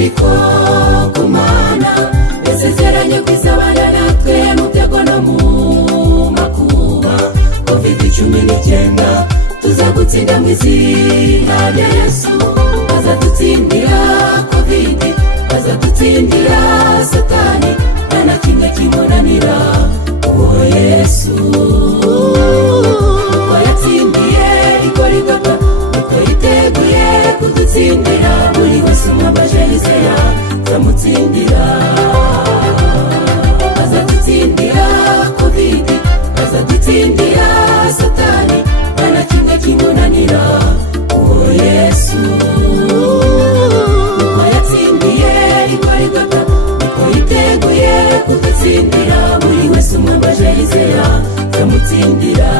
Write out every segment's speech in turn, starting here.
ariko ku Mana yasezeranye kwizabana natwe mu byago no mu makuba. COVID-19 tuzagutsinda mu izina rya Yesu. Azadutsindira COVID, azadutsindira Satani, nta na kimwe kimunanira uwo Yesu. Uko yatsindiye Igorigota, niko yiteguye kudutsindira. Buri wese umwambaje Yesaya azamutsindira. Azadutsindira COVID, azadutsindira Satani, nta na kimwe kimunanira uwo Yesu. Uko yatsindiye Igorigota, niko yiteguye kudutsindira. Buri wese umwambaje Yesaya azamutsindira.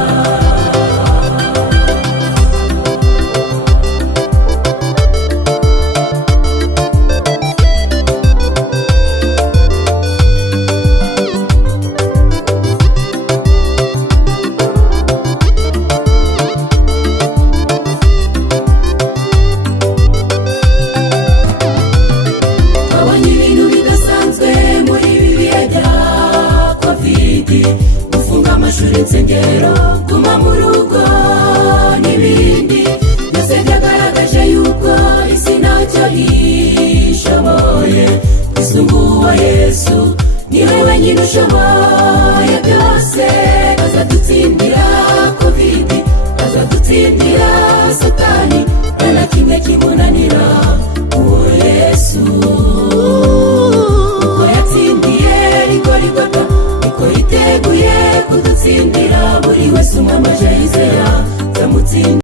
Gufunga amashuri, insengero, guma mu rugo n'ibindi byose byagaragaje yuko isi ntacyo ishoboye. Isunguwa Yesu niwe wenyine ushoboye byose. Azadutsindira COVID, azadutsindira Satani, nta na kimwe kimunanira uwo Yesu. Uko yatsindiye Igorigota, niko yiteguye kudutsindira. Buri wese umwambaje Yesaya azamutsindira.